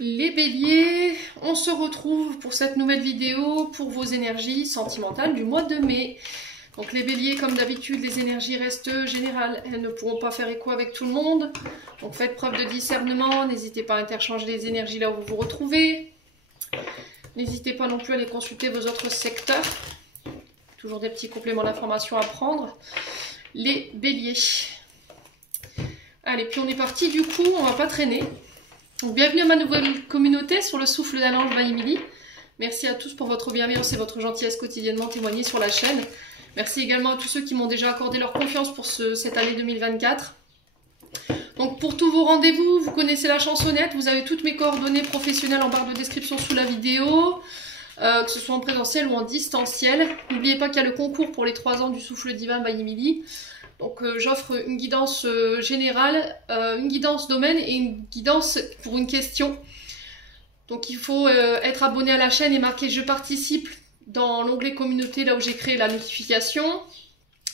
Les béliers, on se retrouve pour cette nouvelle vidéo pour vos énergies sentimentales du mois de mai. Donc les béliers, comme d'habitude, les énergies restent générales. Elles ne pourront pas faire écho avec tout le monde. Donc faites preuve de discernement, n'hésitez pas à interchanger les énergies là où vous vous retrouvez. N'hésitez pas non plus à aller consulter vos autres secteurs. Toujours des petits compléments d'information à prendre. Les béliers. Allez, puis on est parti du coup, on va pas traîner. Donc, bienvenue à ma nouvelle communauté sur le souffle d'un ange by Emily. Merci à tous pour votre bienveillance et votre gentillesse quotidiennement témoignée sur la chaîne. Merci également à tous ceux qui m'ont déjà accordé leur confiance pour cette année 2024. Donc pour tous vos rendez-vous, vous connaissez la chansonnette, vous avez toutes mes coordonnées professionnelles en barre de description sous la vidéo, que ce soit en présentiel ou en distanciel. N'oubliez pas qu'il y a le concours pour les 3 ans du souffle divin by Emily. Donc j'offre une guidance générale, une guidance domaine et une guidance pour une question. Donc il faut être abonné à la chaîne et marquer je participe dans l'onglet communauté, là où j'ai créé la notification.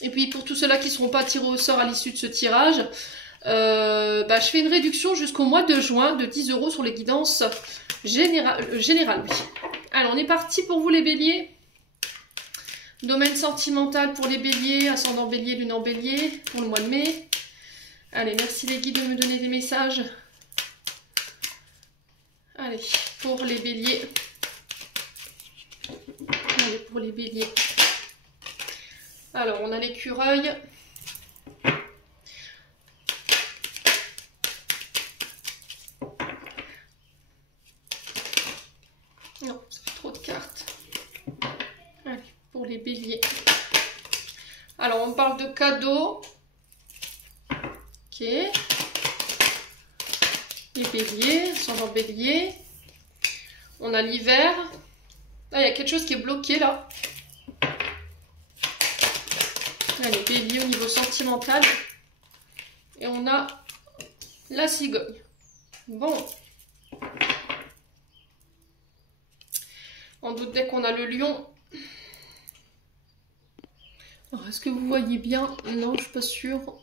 Et puis pour tous ceux-là qui ne seront pas tirés au sort à l'issue de ce tirage, je fais une réduction jusqu'au mois de juin de 10 € sur les guidances générales. Oui. Alors on est parti pour vous les béliers. Domaine sentimental pour les béliers, ascendant bélier, lune en bélier, pour le mois de mai. Allez, merci les guides de me donner des messages. Allez, pour les béliers. Allez, pour les béliers. Alors, on a l'écureuil. Non, ça fait trop de cartes. Allez, pour les béliers. Alors, on parle de cadeaux. Ok. Les béliers, ascendant bélier. On a l'hiver. Là, il y a quelque chose qui est bloqué, là. Là, les béliers au niveau sentimental. Et on a la cigogne. Bon. On doute dès qu'on a le lion. Est-ce que vous voyez bien? Non, je suis pas sûre.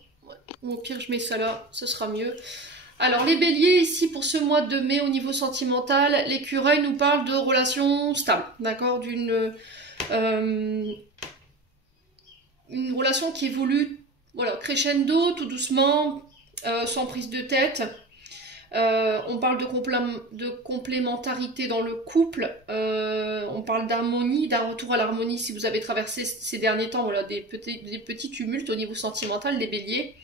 Ou au pire, je mets ça là, ce sera mieux. Alors, les béliers, ici, pour ce mois de mai, au niveau sentimental, l'écureuil nous parle de relations stables, d'accord? D'une une relation qui évolue, voilà, crescendo, tout doucement, sans prise de tête. On parle de complémentarité dans le couple, on parle d'harmonie, d'un retour à l'harmonie si vous avez traversé ces derniers temps, voilà, des petits tumultes au niveau sentimental des béliers.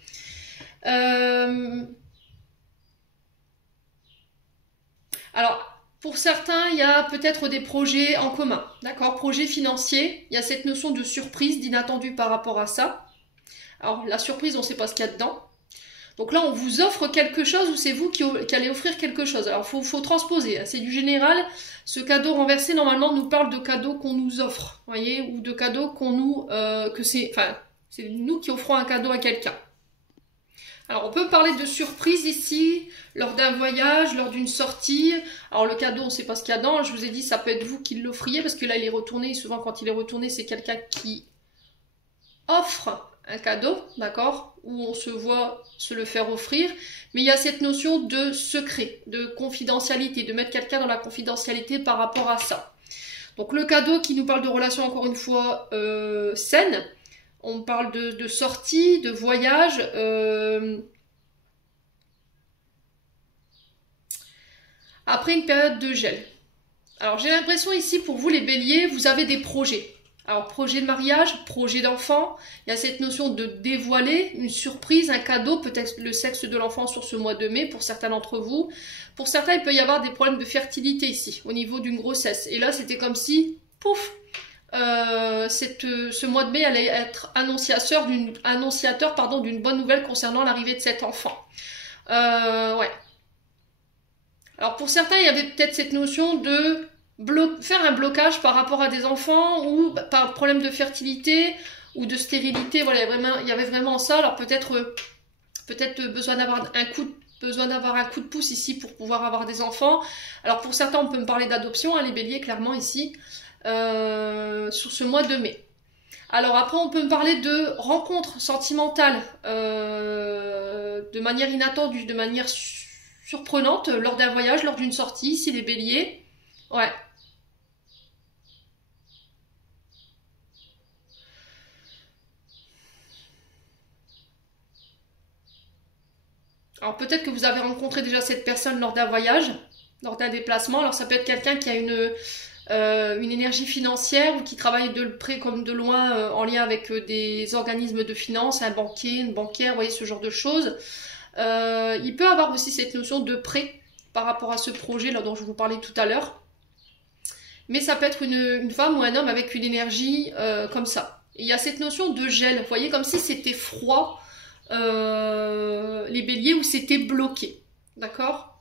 Alors, pour certains, il y a peut-être des projets en commun, d'accord, projets financiers, il y a cette notion de surprise, d'inattendu par rapport à ça. Alors, la surprise, on ne sait pas ce qu'il y a dedans. Donc là, on vous offre quelque chose ou c'est vous qui allez offrir quelque chose. Alors, faut transposer, hein. C'est du général. Ce cadeau renversé, normalement, nous parle de cadeaux qu'on nous offre, voyez, ou de cadeaux qu'on nous... c'est nous qui offrons un cadeau à quelqu'un. Alors, on peut parler de surprise ici, lors d'un voyage, lors d'une sortie. Alors, le cadeau, on ne sait pas ce qu'il y a dedans. Je vous ai dit, ça peut être vous qui l'offriez, parce que là, il est retourné. Et souvent, quand il est retourné, c'est quelqu'un qui offre un cadeau, d'accord, où on se voit se le faire offrir, mais il y a cette notion de secret, de confidentialité, de mettre quelqu'un dans la confidentialité par rapport à ça. Donc le cadeau qui nous parle de relations, encore une fois, saines, on parle de sortie, de voyage, après une période de gel. Alors j'ai l'impression ici, pour vous les béliers, vous avez des projets. Alors, projet de mariage, projet d'enfant, il y a cette notion de dévoiler, une surprise, un cadeau, peut-être le sexe de l'enfant sur ce mois de mai pour certains d'entre vous. Pour certains, il peut y avoir des problèmes de fertilité ici, au niveau d'une grossesse. Et là, c'était comme si, pouf, ce mois de mai allait être annonciateur d'une bonne nouvelle concernant l'arrivée de cet enfant. Ouais. Alors, pour certains, il y avait peut-être cette notion de... faire un blocage par rapport à des enfants ou par problème de fertilité ou de stérilité, voilà, il y avait vraiment ça. Alors peut-être besoin d'avoir un coup de pouce ici pour pouvoir avoir des enfants. Alors pour certains, on peut me parler d'adoption, hein, les béliers, clairement ici, sur ce mois de mai. Alors après, on peut me parler de rencontres sentimentales de manière inattendue, de manière surprenante lors d'un voyage, lors d'une sortie, ici les béliers. Ouais. Alors peut-être que vous avez rencontré déjà cette personne lors d'un voyage, lors d'un déplacement. Alors ça peut être quelqu'un qui a une énergie financière ou qui travaille de près comme de loin en lien avec des organismes de finance, un banquier, une banquière, vous voyez ce genre de choses. Il peut avoir aussi cette notion de prêt par rapport à ce projet là dont je vous parlais tout à l'heure. Mais ça peut être une femme ou un homme avec une énergie comme ça. Et il y a cette notion de gel, vous voyez, comme si c'était froid, les béliers, ou c'était bloqué. D'accord?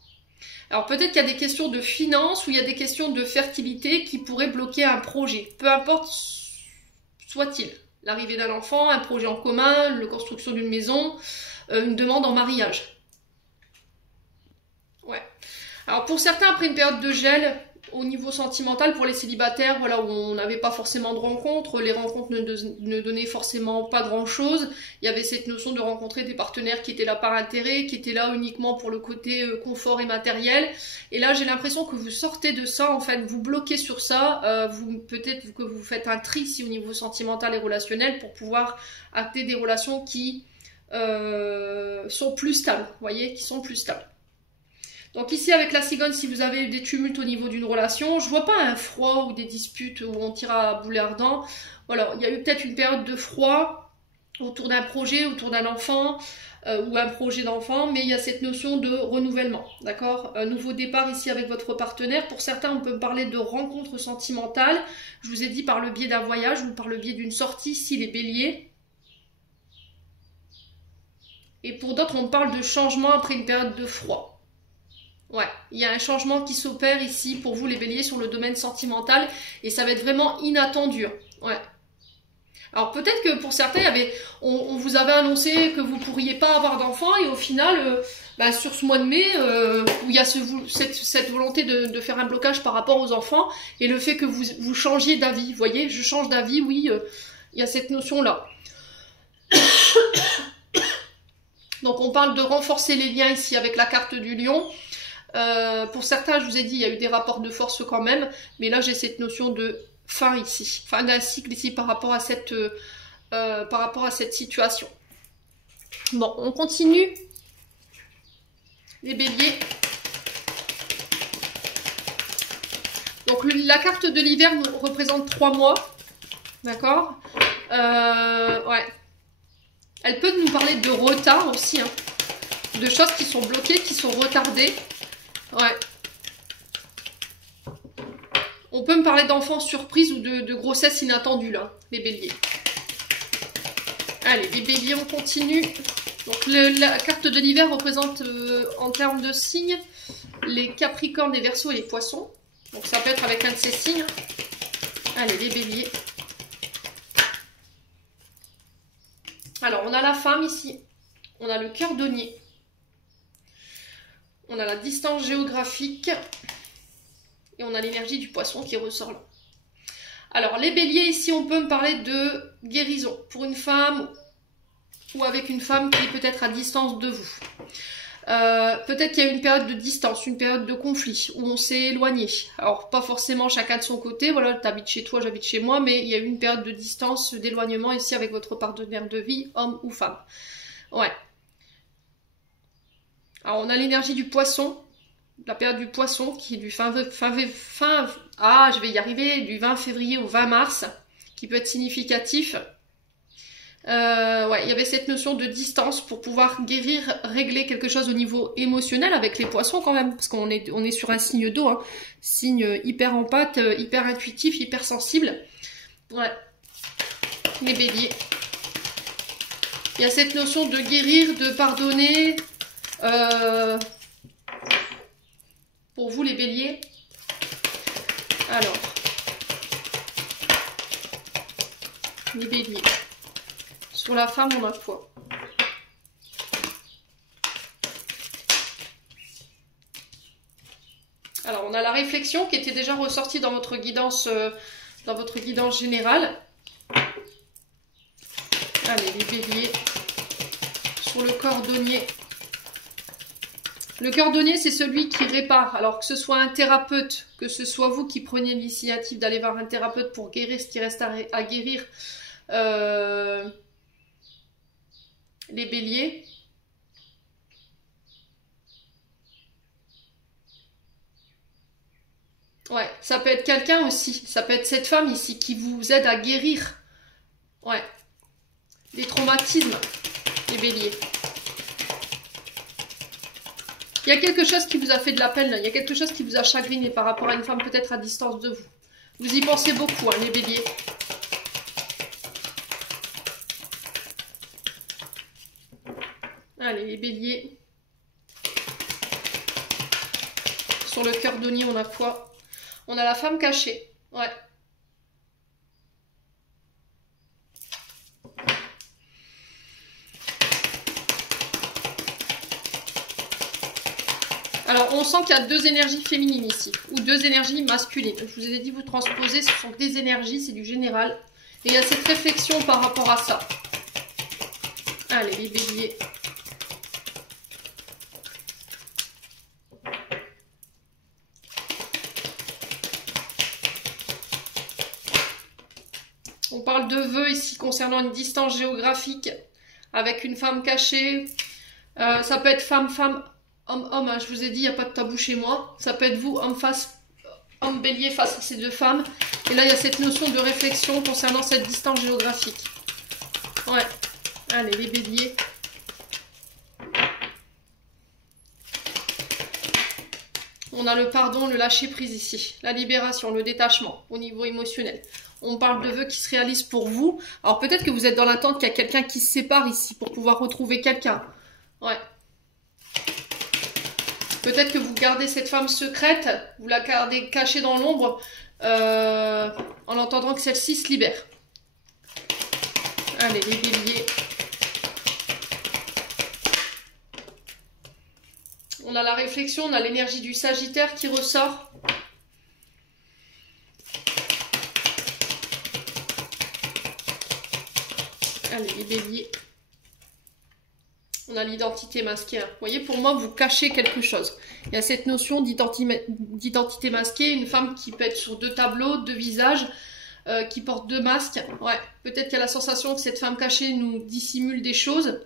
Alors peut-être qu'il y a des questions de finances ou il y a des questions de fertilité qui pourraient bloquer un projet. Peu importe soit-il. L'arrivée d'un enfant, un projet en commun, la construction d'une maison, une demande en mariage. Ouais. Alors pour certains, après une période de gel, au niveau sentimental, pour les célibataires, voilà, où on n'avait pas forcément de rencontres, les rencontres ne donnaient forcément pas grand-chose. Il y avait cette notion de rencontrer des partenaires qui étaient là par intérêt, qui étaient là uniquement pour le côté confort et matériel. Et là, j'ai l'impression que vous sortez de ça, en fait, vous bloquez sur ça. Peut-être que vous faites un tri ici au niveau sentimental et relationnel pour pouvoir acter des relations qui sont plus stables, vous voyez, qui sont plus stables. Donc ici avec la cigogne, si vous avez eu des tumultes au niveau d'une relation, je vois pas un froid ou des disputes où on tire à boulet ardent. Voilà, il y a eu peut-être une période de froid autour d'un projet, autour d'un enfant ou un projet d'enfant, mais il y a cette notion de renouvellement, d'accord? Un nouveau départ ici avec votre partenaire. Pour certains, on peut me parler de rencontre sentimentale. Je vous ai dit par le biais d'un voyage ou par le biais d'une sortie, ici les béliers. Et pour d'autres, on parle de changement après une période de froid. Ouais, il y a un changement qui s'opère ici pour vous les béliers sur le domaine sentimental et ça va être vraiment inattendu. Ouais. Alors peut-être que pour certains, on vous avait annoncé que vous pourriez pas avoir d'enfants et au final, sur ce mois de mai, où il y a cette volonté de faire un blocage par rapport aux enfants et le fait que vous changiez d'avis. Vous voyez, je change d'avis, oui, il y a cette notion-là. Donc on parle de renforcer les liens ici avec la carte du lion. Pour certains, je vous ai dit, il y a eu des rapports de force quand même, mais là j'ai cette notion de fin ici, fin d'un cycle ici par rapport à cette situation. Bon, on continue. Les béliers. Donc la carte de l'hiver représente 3 mois, d'accord? Ouais. Elle peut nous parler de retard aussi, hein, de choses qui sont bloquées, qui sont retardées. Ouais. On peut me parler d'enfants surprises ou de grossesse inattendue, là, les béliers. Allez, les béliers, on continue. Donc, la carte de l'hiver représente, en termes de signes, les capricornes, les verseaux et les poissons. Donc, ça peut être avec un de ces signes. Allez, les béliers. Alors, on a la femme ici. On a le cœur denier. On a la distance géographique et on a l'énergie du poisson qui ressort là. Alors les béliers ici, on peut me parler de guérison pour une femme ou avec une femme qui est peut-être à distance de vous. Peut-être qu'il y a une période de distance, une période de conflit où on s'est éloigné. Alors pas forcément chacun de son côté, voilà, t'habites chez toi, j'habite chez moi, mais il y a eu une période de distance, d'éloignement ici avec votre partenaire de vie, homme ou femme. Ouais. Alors on a l'énergie du poisson, la période du poisson qui est du je vais y arriver, du 20 février au 20 mars, qui peut être significatif. Ouais, il y avait cette notion de distance pour pouvoir guérir, régler quelque chose au niveau émotionnel avec les poissons quand même, parce qu'on est sur un signe d'eau, hein, signe hyper empathe, hyper intuitif, hyper sensible. Ouais, les béliers. Il y a cette notion de guérir, de pardonner. Pour vous les béliers. Alors, les béliers. Sur la femme, on a quoi? Alors, on a la réflexion qui était déjà ressortie dans votre guidance générale. Allez, les béliers. Sur le cordonnier. Le cordonnier, c'est celui qui répare. Alors que ce soit un thérapeute, que ce soit vous qui preniez l'initiative d'aller voir un thérapeute pour guérir ce qui reste à guérir, les béliers. Ouais, ça peut être quelqu'un aussi. Ça peut être cette femme ici qui vous aide à guérir. Ouais. Des traumatismes, les béliers. Il y a quelque chose qui vous a fait de la peine, là. Il y a quelque chose qui vous a chagriné par rapport à une femme peut-être à distance de vous. Vous y pensez beaucoup, hein, les béliers. Allez, les béliers. Sur le cordonnier, on a quoi? On a la femme cachée. Ouais. Alors, on sent qu'il y a deux énergies féminines ici, ou deux énergies masculines. Je vous ai dit, vous transposez, ce sont des énergies, c'est du général. Et il y a cette réflexion par rapport à ça. Allez, les béliers. On parle de vœux ici concernant une distance géographique avec une femme cachée. Ça peut être femme-femme. Homme, hein, je vous ai dit, il n'y a pas de tabou chez moi. Ça peut être vous, homme bélier face à ces deux femmes. Et là, il y a cette notion de réflexion concernant cette distance géographique. Ouais. Allez, les béliers. On a le pardon, le lâcher-prise ici. La libération, le détachement au niveau émotionnel. On parle de vœux qui se réalisent pour vous. Alors peut-être que vous êtes dans l'attente qu'il y a quelqu'un qui se sépare ici pour pouvoir retrouver quelqu'un. Ouais. Peut-être que vous gardez cette femme secrète, vous la gardez cachée dans l'ombre, en entendant que celle-ci se libère. Allez, les béliers. On a la réflexion, on a l'énergie du Sagittaire qui ressort. Allez, les béliers. On a l'identité masquée. Vous voyez, pour moi, vous cachez quelque chose. Il y a cette notion d'identité masquée. Une femme qui peut être sur deux tableaux, deux visages, qui porte deux masques. Ouais. Peut-être qu'il y a la sensation que cette femme cachée nous dissimule des choses.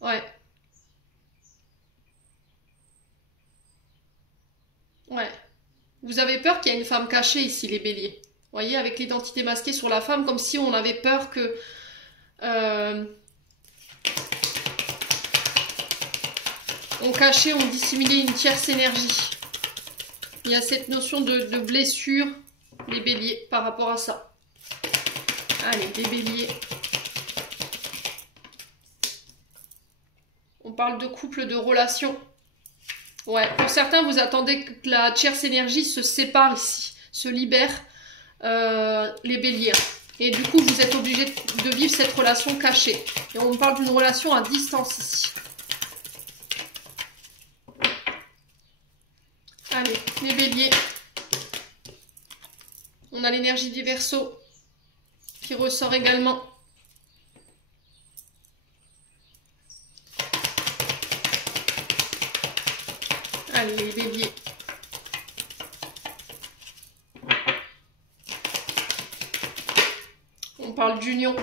Ouais. Ouais. Vous avez peur qu'il y ait une femme cachée ici, les béliers. Vous voyez, avec l'identité masquée sur la femme, comme si on avait peur que... on cachait, on dissimulait une tierce énergie. Il y a cette notion de blessure, les béliers, par rapport à ça. Allez, les béliers. On parle de couple, de relation. Ouais, pour certains, vous attendez que la tierce énergie se sépare ici, se libère, les béliers. Et du coup, vous êtes obligé de vivre cette relation cachée. Et on parle d'une relation à distance ici. Allez, les béliers. On a l'énergie des Verseaux qui ressort également. Allez, les béliers. On parle d'union.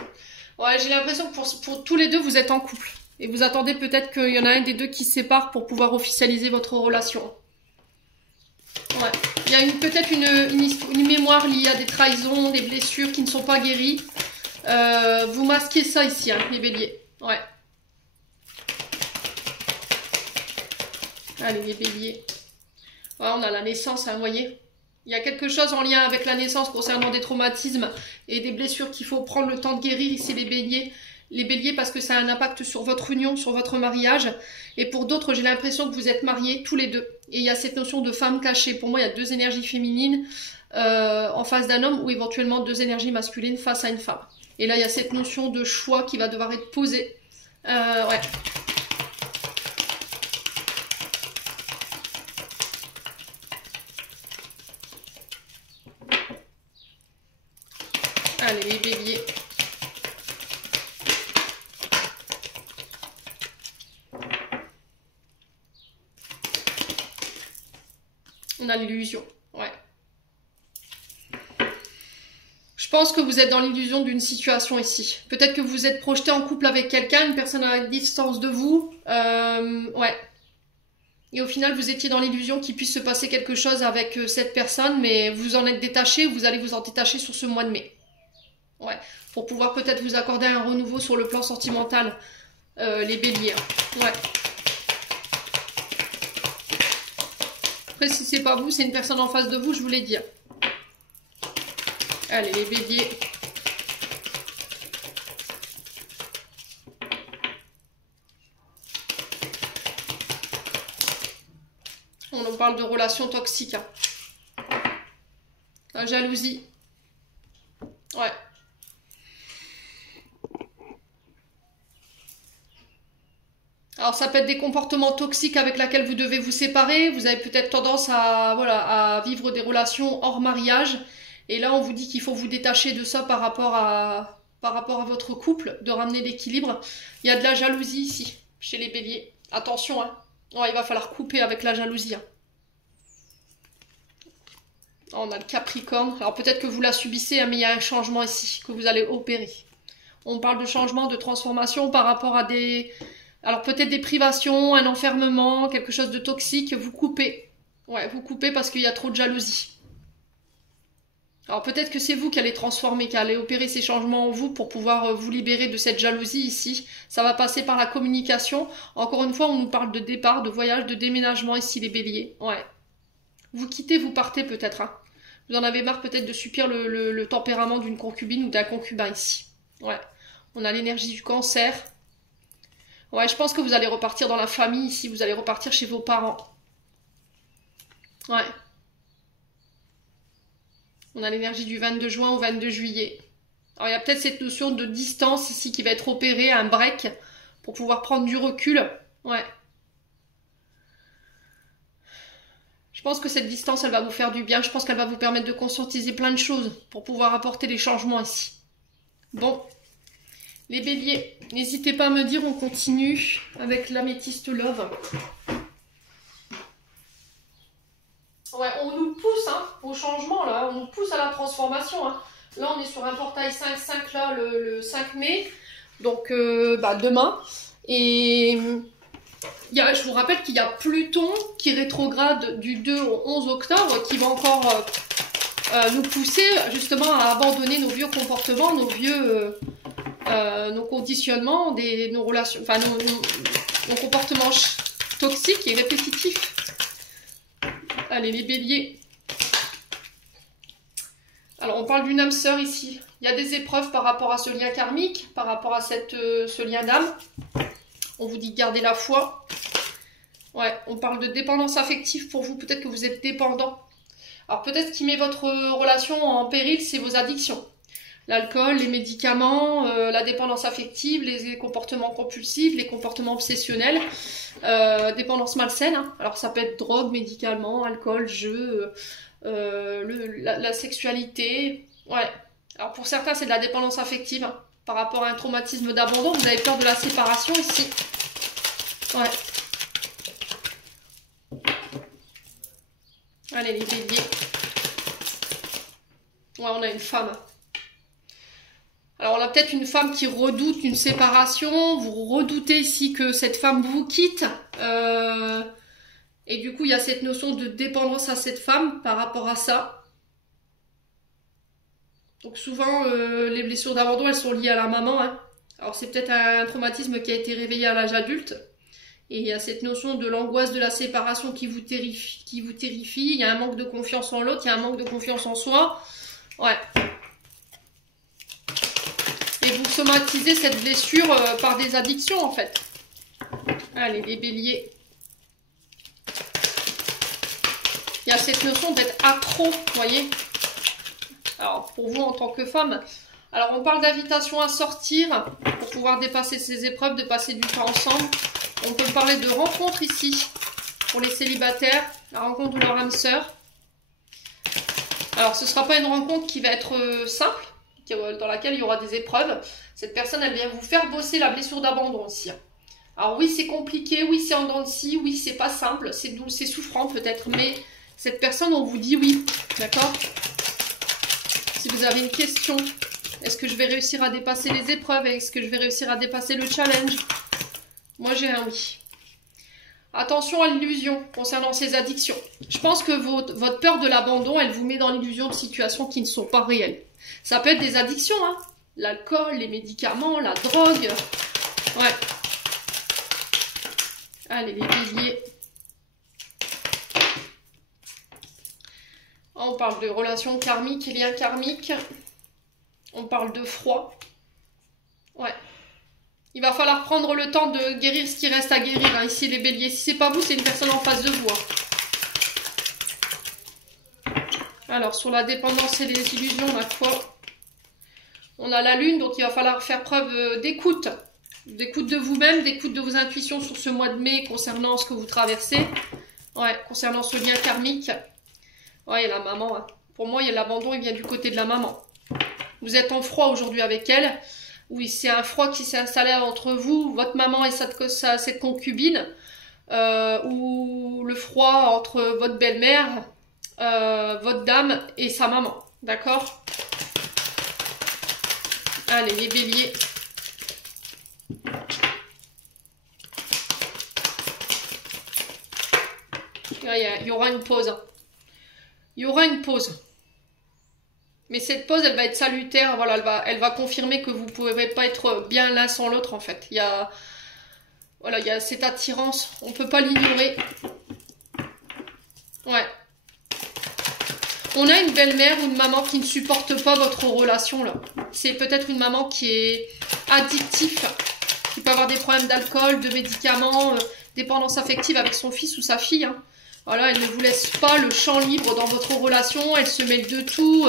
Ouais, j'ai l'impression que pour tous les deux, vous êtes en couple. Et vous attendez peut-être qu'il y en a un des deux qui se sépare pour pouvoir officialiser votre relation. Ouais. Il y a peut-être une mémoire liée à des trahisons, des blessures qui ne sont pas guéries. Vous masquez ça ici, hein, les béliers. Ouais. Allez, les béliers. Ouais, on a la naissance, hein, vous voyez. Il y a quelque chose en lien avec la naissance concernant des traumatismes et des blessures qu'il faut prendre le temps de guérir ici, les béliers. Les béliers, parce que ça a un impact sur votre union, sur votre mariage. Et pour d'autres, j'ai l'impression que vous êtes mariés tous les deux. Et il y a cette notion de femme cachée. Pour moi, il y a deux énergies féminines en face d'un homme ou éventuellement deux énergies masculines face à une femme. Et là, il y a cette notion de choix qui va devoir être posée. Ouais. Allez, les béliers. a l'illusion. Ouais. Je pense que vous êtes dans l'illusion d'une situation ici. Peut-être que vous êtes projeté en couple avec quelqu'un, une personne à distance de vous. Ouais. Et au final, vous étiez dans l'illusion qu'il puisse se passer quelque chose avec cette personne, mais vous en êtes détaché, vous allez vous en détacher sur ce mois de mai. Ouais. Pour pouvoir peut-être vous accorder un renouveau sur le plan sentimental, les béliers. Ouais. Après, si c'est pas vous, c'est une personne en face de vous, je vous l'ai dit. Allez, les béliers. On en parle de relations toxiques. Hein. La jalousie. Ouais. Alors ça peut être des comportements toxiques avec lesquels vous devez vous séparer. Vous avez peut-être tendance à, voilà, à vivre des relations hors mariage. Et là, on vous dit qu'il faut vous détacher de ça par rapport à votre couple, de ramener l'équilibre. Il y a de la jalousie ici, chez les béliers. Attention, hein. Ouais, il va falloir couper avec la jalousie. Hein. On a le Capricorne. Alors peut-être que vous la subissez, hein, mais il y a un changement ici que vous allez opérer. On parle de changement, de transformation par rapport à des... Alors peut-être des privations, un enfermement, quelque chose de toxique. Vous coupez. Ouais, vous coupez parce qu'il y a trop de jalousie. Alors peut-être que c'est vous qui allez transformer, qui allez opérer ces changements en vous pour pouvoir vous libérer de cette jalousie ici. Ça va passer par la communication. Encore une fois, on nous parle de départ, de voyage, de déménagement ici, les béliers. Ouais. Vous quittez, vous partez peut-être. Hein. Vous en avez marre peut-être de subir le tempérament d'une concubine ou d'un concubin ici. Ouais. On a l'énergie du cancer. Ouais, je pense que vous allez repartir dans la famille ici. Vous allez repartir chez vos parents. Ouais. On a l'énergie du 22 juin au 22 juillet. Alors, il y a peut-être cette notion de distance ici qui va être opérée, un break, pour pouvoir prendre du recul. Ouais. Je pense que cette distance, elle va vous faire du bien. Je pense qu'elle va vous permettre de conscientiser plein de choses pour pouvoir apporter des changements ici. Bon. Les béliers, n'hésitez pas à me dire, on continue avec l'améthyste love. Ouais, on nous pousse hein, au changement, là, on nous pousse à la transformation. Hein. Là, on est sur un portail 5-5, là, le 5 mai, donc demain. Et je vous rappelle qu'il y a Pluton qui rétrograde du 2 au 11 octobre, qui va encore nous pousser justement à abandonner nos vieux comportements, nos conditionnements, nos relations, enfin nos comportements toxiques et répétitifs. Allez, les béliers. Alors, on parle d'une âme sœur ici. Il y a des épreuves par rapport à ce lien karmique, par rapport à ce lien d'âme. On vous dit de garder la foi. Ouais, on parle de dépendance affective pour vous. Peut-être que vous êtes dépendant. Alors, peut-être ce qui met votre relation en péril, c'est vos addictions. L'alcool, les médicaments, la dépendance affective, les comportements compulsifs, les comportements obsessionnels, dépendance malsaine. Hein. Alors ça peut être drogue, médicaments, alcool, jeu, la sexualité. Ouais. Alors pour certains c'est de la dépendance affective. Hein. Par rapport à un traumatisme d'abandon, vous avez peur de la séparation ici. Ouais. Allez les béliers. Ouais, on a une femme. Alors on a peut-être une femme qui redoute une séparation, vous redoutez ici que cette femme vous quitte, et du coup il y a cette notion de dépendance à cette femme par rapport à ça. Donc souvent les blessures d'abandon elles sont liées à la maman, hein. Alors c'est peut-être un traumatisme qui a été réveillé à l'âge adulte, et il y a cette notion de l'angoisse de la séparation qui vous terrifie, il y a un manque de confiance en l'autre, il y a un manque de confiance en soi, ouais. Et vous somatisez cette blessure par des addictions en fait. Allez les béliers. Il y a cette notion d'être accro, vous voyez. Alors pour vous en tant que femme, alors on parle d'invitation à sortir pour pouvoir dépasser ces épreuves, de passer du temps ensemble. On peut parler de rencontre ici pour les célibataires, la rencontre de leur âme sœur. Alors ce ne sera pas une rencontre qui va être simple, dans laquelle il y aura des épreuves. Cette personne, elle vient vous faire bosser la blessure d'abandon aussi. Alors oui, c'est compliqué, oui, c'est en dents de scie, oui, c'est pas simple, c'est doux, c'est souffrant peut-être, mais Cette personne, on vous dit oui, d'accord? Si vous avez une question, est-ce que je vais réussir à dépasser les épreuves? Est-ce que je vais réussir à dépasser le challenge? Moi, j'ai un oui. Attention à l'illusion concernant ces addictions. Je pense que votre peur de l'abandon, elle vous met dans l'illusion de situations qui ne sont pas réelles. Ça peut être des addictions, hein. L'alcool, les médicaments, la drogue. Ouais. Allez, les béliers. On parle de relations karmiques et liens karmiques. On parle de froid. Ouais. Il va falloir prendre le temps de guérir ce qui reste à guérir, hein, ici les béliers. Si c'est pas vous, c'est une personne en face de vous. Hein. Alors, sur la dépendance et les illusions, on a quoi? On a la lune, donc il va falloir faire preuve d'écoute. D'écoute de vous-même, d'écoute de vos intuitions sur ce mois de mai concernant ce que vous traversez. Ouais, concernant ce lien karmique. Ouais, il y a la maman. Hein. Pour moi, il y a l'abandon, il vient du côté de la maman. Vous êtes en froid aujourd'hui avec elle. Oui, c'est un froid qui s'est installé entre vous, votre maman et cette concubine. Ou le froid entre votre belle-mère, votre dame et sa maman. D'accord? Allez, les béliers. Il y aura une pause. Il y aura une pause. Mais cette pause, elle va être salutaire. Voilà, elle va confirmer que vous ne pouvez pas être bien l'un sans l'autre, en fait. Il y a cette attirance. On ne peut pas l'ignorer. Ouais. On a une belle-mère ou une maman qui ne supporte pas votre relation, là. C'est peut-être une maman qui est addictive, qui peut avoir des problèmes d'alcool, de médicaments, dépendance affective avec son fils ou sa fille. Hein. Voilà, elle ne vous laisse pas le champ libre dans votre relation. Elle se mêle de tout.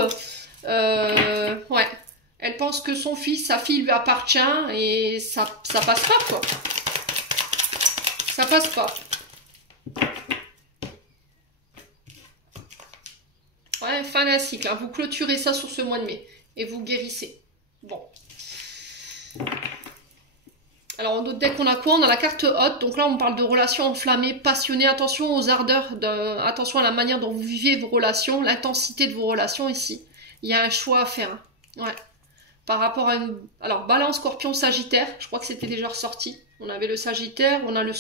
Ouais. Elle pense que son fils, sa fille lui appartient et ça passe pas, quoi. Ça passe pas. Ouais, fin d'un cycle. Hein. Vous clôturez ça sur ce mois de mai et vous guérissez. Bon. Alors, en autre deck, on a quoi? On a la carte haute. Donc là, on parle de relations enflammées, passionnées. Attention aux ardeurs, attention à la manière dont vous vivez vos relations, l'intensité de vos relations ici. Il y a un choix à faire. Hein. Ouais. Par rapport à une... Alors, Balance, Scorpion, Sagittaire. Je crois que c'était déjà ressorti. On avait le Sagittaire, on a le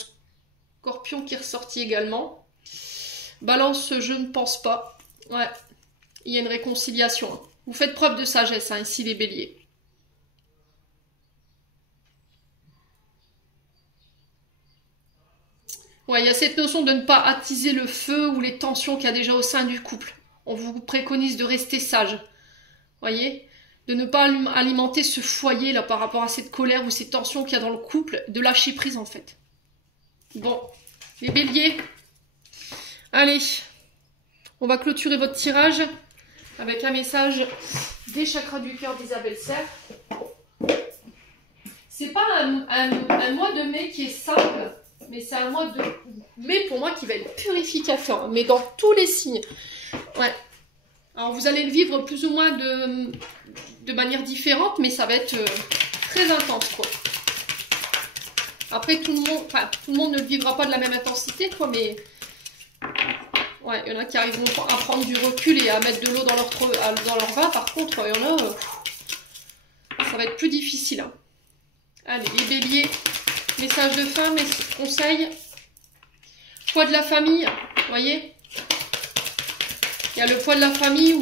Scorpion qui est ressorti également. Balance, je ne pense pas. Ouais. Il y a une réconciliation. Hein. Vous faites preuve de sagesse, hein, ici, les béliers. Ouais, il y a cette notion de ne pas attiser le feu ou les tensions qu'il y a déjà au sein du couple. On vous préconise de rester sage. Voyez, de ne pas alimenter ce foyer là par rapport à cette colère ou ces tensions qu'il y a dans le couple, de lâcher prise en fait. Bon, les béliers, allez, on va clôturer votre tirage avec un message des chakras du cœur d'Isabelle Serre. C'est pas un mois de mai qui est simple, mais c'est un mois de mai pour moi qui va être purificateur, mais dans tous les signes. Ouais. Alors vous allez le vivre plus ou moins de manière différente, mais ça va être très intense, quoi. Après, tout le monde ne le vivra pas de la même intensité, quoi, mais... Ouais, il y en a qui arriveront à prendre du recul et à mettre de l'eau dans leur vin. Par contre, il y en a... ça va être plus difficile. Hein. Allez, les béliers, message de fin, conseils. Poids de la famille, vous voyez ? Il y a le poids de la famille ou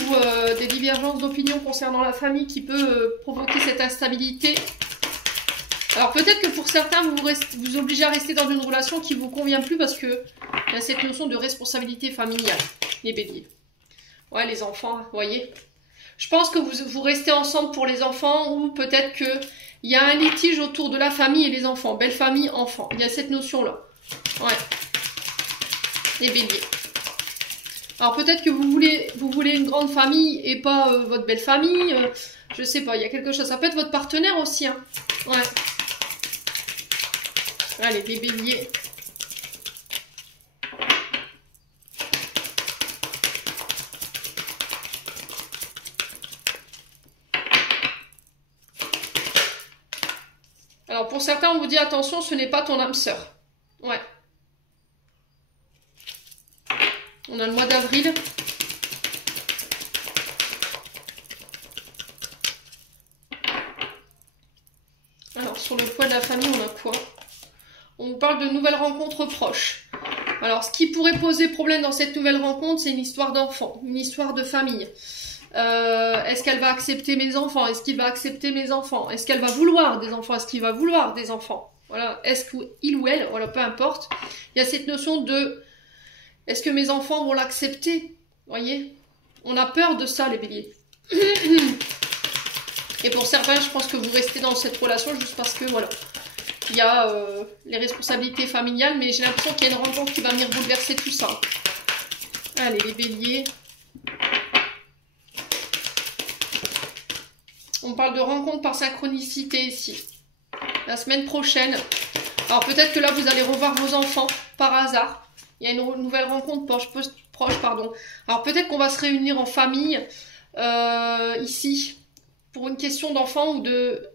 des divergences d'opinion concernant la famille qui peut provoquer cette instabilité. Alors peut-être que pour certains, vous obligez à rester dans une relation qui ne vous convient plus parce que il y a cette notion de responsabilité familiale, les béliers. Ouais, les enfants, vous voyez. Je pense que vous restez ensemble pour les enfants ou peut-être qu'il y a un litige autour de la famille et les enfants. Belle famille, enfants. Il y a cette notion-là. Ouais. Les béliers. Alors peut-être que vous voulez une grande famille et pas votre belle famille. Je sais pas, il y a quelque chose. Ça peut être votre partenaire aussi. Hein. Ouais. Allez, les béliers. Alors pour certains, on vous dit attention, ce n'est pas ton âme sœur. Ouais. On a le mois d'avril. Alors, sur le poids de la famille, on a quoi? On nous parle de nouvelles rencontres proches. Alors, ce qui pourrait poser problème dans cette nouvelle rencontre, c'est une histoire d'enfant, une histoire de famille. Est-ce qu'elle va accepter mes enfants? Est-ce qu'il va accepter mes enfants? Est-ce qu'elle va vouloir des enfants? Est-ce qu'il va vouloir des enfants? Voilà, est-ce qu'il ou elle, voilà, peu importe. Il y a cette notion de, est-ce que mes enfants vont l'accepter? Vous voyez? On a peur de ça, les béliers. Et pour certains, je pense que vous restez dans cette relation juste parce que, voilà, il y a les responsabilités familiales, mais j'ai l'impression qu'il y a une rencontre qui va venir bouleverser tout ça. Allez, les béliers. On parle de rencontre par synchronicité ici. La semaine prochaine. Alors peut-être que là, vous allez revoir vos enfants par hasard. Il y a une nouvelle rencontre proche, pardon. Alors peut-être qu'on va se réunir en famille ici pour une question d'enfant ou de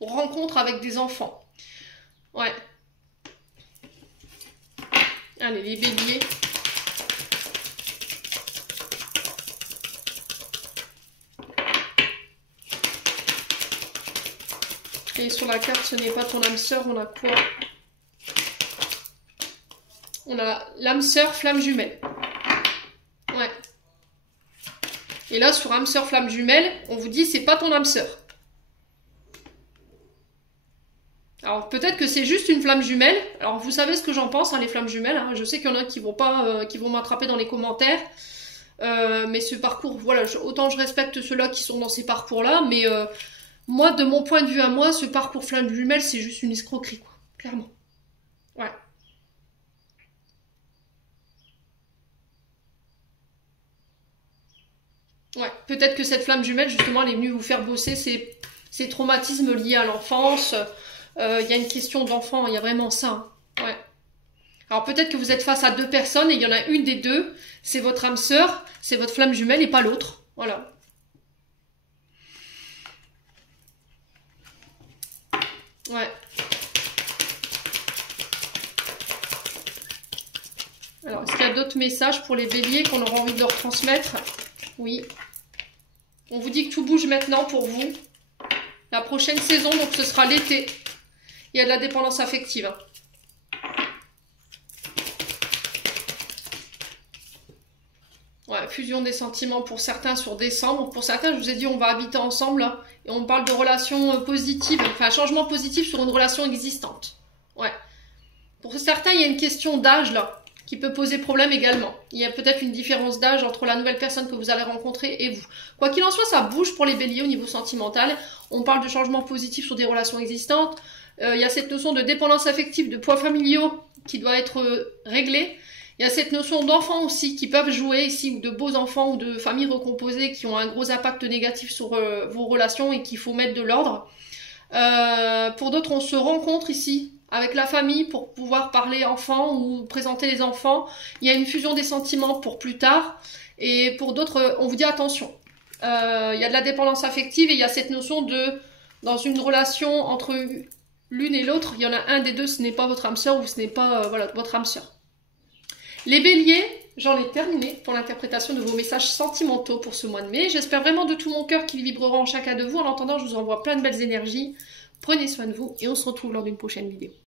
rencontre avec des enfants. Ouais. Allez, les béliers. Et sur la carte, ce n'est pas ton âme sœur, on a quoi? On a l'âme sœur, flamme jumelle. Ouais. Et là, sur âme sœur, flamme jumelle, on vous dit, c'est pas ton âme sœur. Alors, peut-être que c'est juste une flamme jumelle. Alors, vous savez ce que j'en pense, hein, les flammes jumelles. Hein. Je sais qu'il y en a qui vont pas, qui vont m'attraper dans les commentaires. Mais ce parcours, voilà, autant je respecte ceux-là qui sont dans ces parcours-là, mais moi, de mon point de vue à moi, ce parcours flamme jumelle, c'est juste une escroquerie, quoi. Clairement. Ouais. Ouais, peut-être que cette flamme jumelle, justement, elle est venue vous faire bosser ces traumatismes liés à l'enfance. Il y a une question d'enfant, il y a vraiment ça. Hein. Ouais. Alors peut-être que vous êtes face à deux personnes et il y en a une des deux, c'est votre âme sœur, c'est votre flamme jumelle et pas l'autre. Voilà. Ouais. Alors, est-ce qu'il y a d'autres messages pour les béliers qu'on aura envie de leur transmettre? Oui. On vous dit que tout bouge maintenant pour vous. La prochaine saison, donc ce sera l'été. Il y a de la dépendance affective. Ouais, fusion des sentiments pour certains sur décembre. Pour certains, je vous ai dit, on va habiter ensemble. Là, et on parle de relations positives. Enfin, changement positif sur une relation existante. Ouais. Pour certains, il y a une question d'âge là, qui peut poser problème également. Il y a peut-être une différence d'âge entre la nouvelle personne que vous allez rencontrer et vous. Quoi qu'il en soit, ça bouge pour les béliers au niveau sentimental. On parle de changement positif sur des relations existantes. Il y a cette notion de dépendance affective, de poids familiaux qui doit être réglée. Il y a cette notion d'enfants aussi qui peuvent jouer ici, ou de beaux enfants, ou de familles recomposées qui ont un gros impact négatif sur vos relations et qu'il faut mettre de l'ordre. Pour d'autres, on se rencontre ici avec la famille pour pouvoir parler enfants ou présenter les enfants. Il y a une fusion des sentiments pour plus tard. Et pour d'autres, on vous dit attention. Il y a de la dépendance affective et il y a cette notion de, dans une relation entre l'une et l'autre, il y en a un des deux, ce n'est pas votre âme sœur ou ce n'est pas voilà, votre âme sœur. Les béliers, j'en ai terminé pour l'interprétation de vos messages sentimentaux pour ce mois de mai. J'espère vraiment de tout mon cœur qu'ils vibreront en chacun de vous. En attendant, je vous envoie plein de belles énergies. Prenez soin de vous et on se retrouve lors d'une prochaine vidéo.